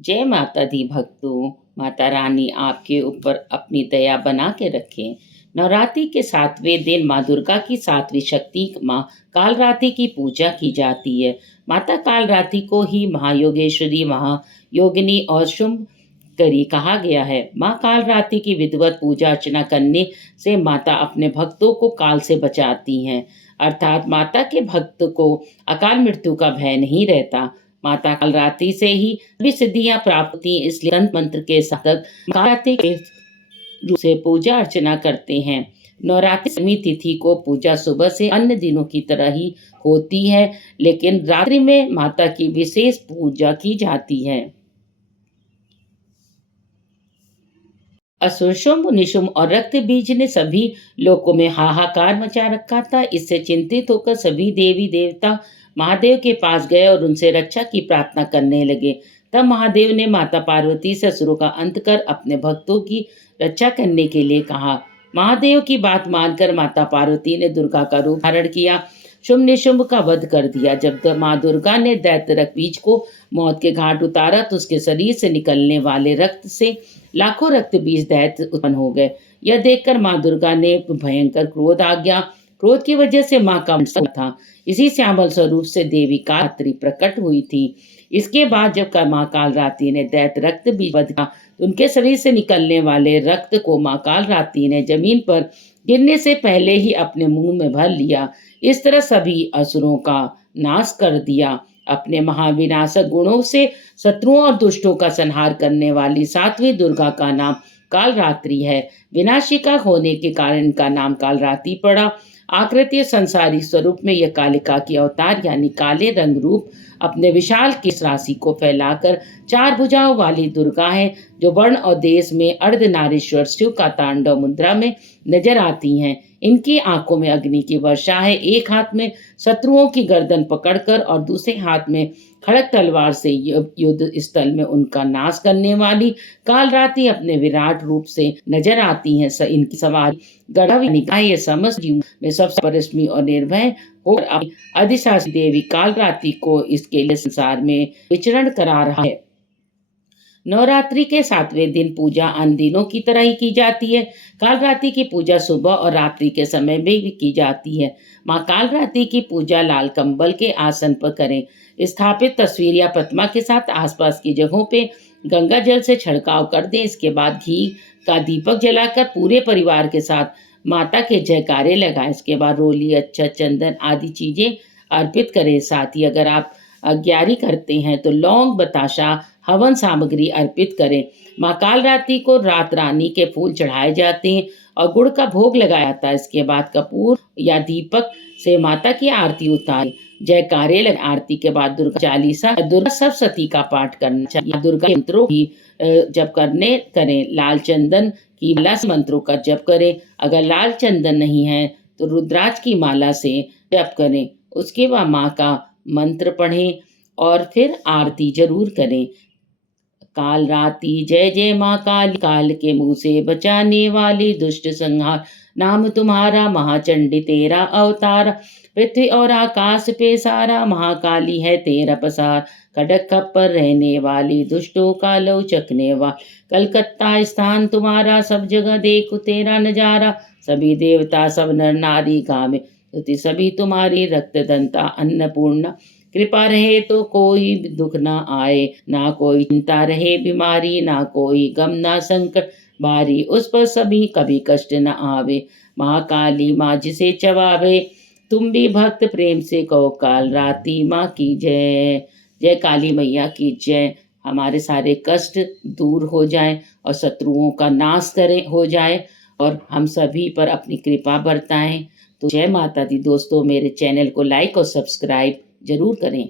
जय माता दी भक्तों, माता रानी आपके ऊपर अपनी दया बना के रखें। नवरात्रि के 7वें दिन माँ दुर्गा की 7वीं शक्ति माँ कालरात्रि की पूजा की जाती है। माता कालरात्रि को ही महायोगेश्वरी, महायोगिनी और शुंभकरी कहा गया है। माँ कालरात्रि की विधिवत पूजा अर्चना करने से माता अपने भक्तों को काल से बचाती हैं, अर्थात माता के भक्त को अकाल मृत्यु का भय नहीं रहता। माता कालरात्रि से ही सभी सिद्धियां प्राप्त होती हैं, इसलिए तंत्र मंत्र के साधक कालरात्रि के रूप से पूजा अर्चना करते हैं। नवरात्रि सप्तमी तिथि को पूजा सुबह से अन्य दिनों की तरह ही होती है, लेकिन रात्रि में माता की विशेष पूजा की जाती है। असुर शुंभ, निशुंभ और रक्त बीज ने सभी लोकों में हाहाकार मचा रखा था। इससे चिंतित होकर सभी देवी देवता महादेव के पास गए और उनसे रक्षा की प्रार्थना करने लगे। तब महादेव ने माता पार्वती से असुरों का अंत कर अपने भक्तों की रक्षा करने के लिए कहा। महादेव की बात मानकर माता पार्वती ने दुर्गा का रूप धारण किया, शुंभ निशुंभ का वध कर दिया। जब माँ दुर्गा ने दैत्य रक्त बीज को मौत के घाट उतारा तो उसके शरीर से निकलने वाले रक्त से लाखों रक्त बीज दैत्य उत्पन्न हो गए। यह देखकर माँ दुर्गा ने भयंकर क्रोध आ गया। क्रोध की वजह से माँ का वंश था। इसी श्यामल स्वरूप से देवी कालरात्रि प्रकट हुई थी। इसके बाद जब माँ कालरात्रि ने दैत्य रक्त बीज वध किया तो उनके शरीर से निकलने वाले रक्त को माँ कालरात्रि ने जमीन पर गिरने से पहले ही अपने मुंह में भर लिया। इस तरह सभी असुरों का नाश कर दिया। अपने महाविनाशक गुणों से शत्रुओं और दुष्टों का संहार करने वाली 7वीं दुर्गा का नाम कालरात्रि है। विनाशिका होने के कारण इनका नाम कालरात्रि पड़ा। आकृति संसारी स्वरूप में यह कालिका की अवतार यानी काले रंग रूप अपने विशाल केश राशि को फैलाकर 4 भुजाओं वाली दुर्गा है, जो वर्ण और देश में अर्धनारीश्वर शिव का तांडव मुद्रा में नजर आती हैं। इनकी आंखों में अग्नि की वर्षा है। एक हाथ में शत्रुओं की गर्दन पकड़कर और दूसरे हाथ में खड़ग तलवार से युद्ध स्थल में उनका नाश करने वाली कालरात्रि अपने विराट रूप से नजर आती हैं। इनकी सवारी गढ़ निकाय समस्त जीव में सबसे परस्मी और निर्भय और अधिशासी देवी कालरात्रि को इसके लिए संसार में विचरण करा रहा है। नवरात्रि के 7वें दिन पूजा अन्य दिनों की तरह ही की जाती है। कालरात्रि की पूजा सुबह और रात्रि के समय में भी की जाती है। माँ कालरात्रि की पूजा लाल कंबल के आसन पर करें। स्थापित तस्वीर या प्रतिमा के साथ आसपास की जगहों पे गंगा जल से छिड़काव कर दें। इसके बाद घी का दीपक जलाकर पूरे परिवार के साथ माता के जयकारे लगाएं। इसके बाद रोली, अक्षत, चंदन आदि चीजें अर्पित करें। साथ ही अगर आप अग्यारी करते हैं तो लौंग, बताशा, हवन सामग्री अर्पित करें। माँ कालरात्रि को रात रानी के फूल चढ़ाए जाते हैं और गुड़ का भोग लगाया जाता है। इसके बाद कपूर या दीपक से माता की आरती उतारें। जयकारे लगे। आरती के बाद दुर्गा चालीसा, दुर्गा सप्तशती का पाठ करना चाहिए। दुर्गा मंत्रों की जप करें। लाल चंदन की माला से मंत्रों का जप करें। अगर लाल चंदन नहीं है तो रुद्राक्ष की माला से जप करें। उसके बाद माँ का मंत्र पढ़ें और फिर आरती जरूर करें। कालरात्रि जय जय माँ काली, काल के मुंह से बचाने वाली, दुष्ट संहार नाम तुम्हारा, महाचंडी तेरा अवतार, पृथ्वी और आकाश पे सारा, महाकाली है तेरा पसार, खड़ग खप्पर रहने वाली, दुष्टों का लौ चखने वाली, कलकत्ता स्थान तुम्हारा, सब जगह देखो तेरा नजारा, सभी देवता सब नर नारी गावे स्तुति सभी तुम्हारी, रक्त दंता अन्नपूर्णा, कृपा रहे तो कोई दुख ना आए, ना कोई चिंता रहे बीमारी, ना कोई गम ना संकट भारी, उस पर सभी कभी कष्ट न आवे, महाकाली माँ जिसे चवावे, तुम भी भक्त प्रेम से कहो कालरात्रि माँ की जय। जय काली मैया की जय। हमारे सारे कष्ट दूर हो जाएं और शत्रुओं का नाश करें हो जाए और हम सभी पर अपनी कृपा बरताएं। तो जय माता दी दोस्तों, मेरे चैनल को लाइक और सब्सक्राइब जरूर करें।